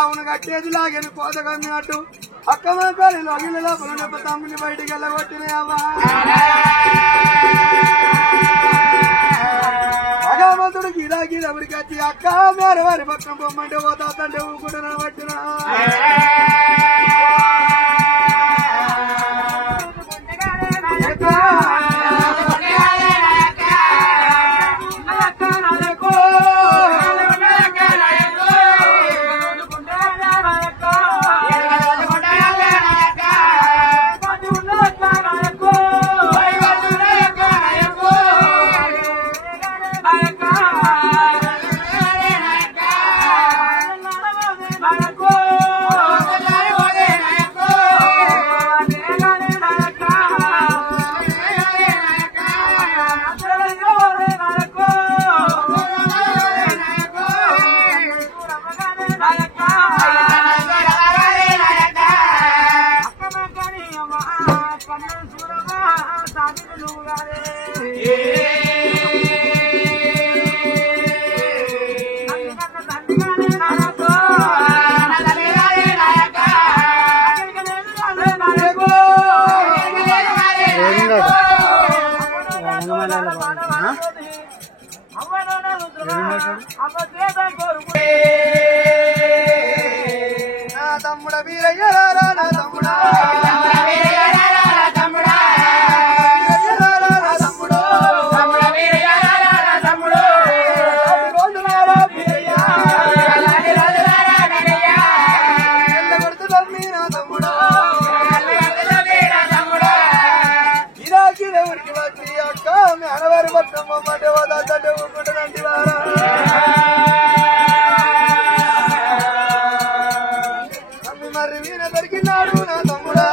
అవును కట్టేది లాగని పోతగన్నట్టు అక్క కాలేలో ఇళ్ళ లోపల తమ్ముని బయటికి వెళ్ళగొట్టినాయమ్మా భగవంతుడు గిరా గిరవరికి వచ్చి అక్క మేర వారి పక్కన పొమ్మంటే పోతా తండ్రి ఊకుంటున్నా పట్టినా తమ్ముడ వీరయ్య తమ్ముడా మరి వీణ దొరికినాడు నా తమ్ముడా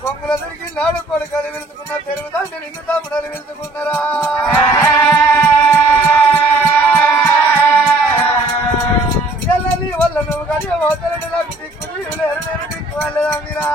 కొంగుల దొరికినాడు కొడుకలు వెళ్తుకున్నారు తెరుగుతాంటే నిన్ను తమ్ముడలు వెళ్తుకున్నారా నీ వల్ల నువ్వు కానీ అవతలని నాకు దిక్కు లేరు నేను దిక్కు వాళ్ళదా మీరా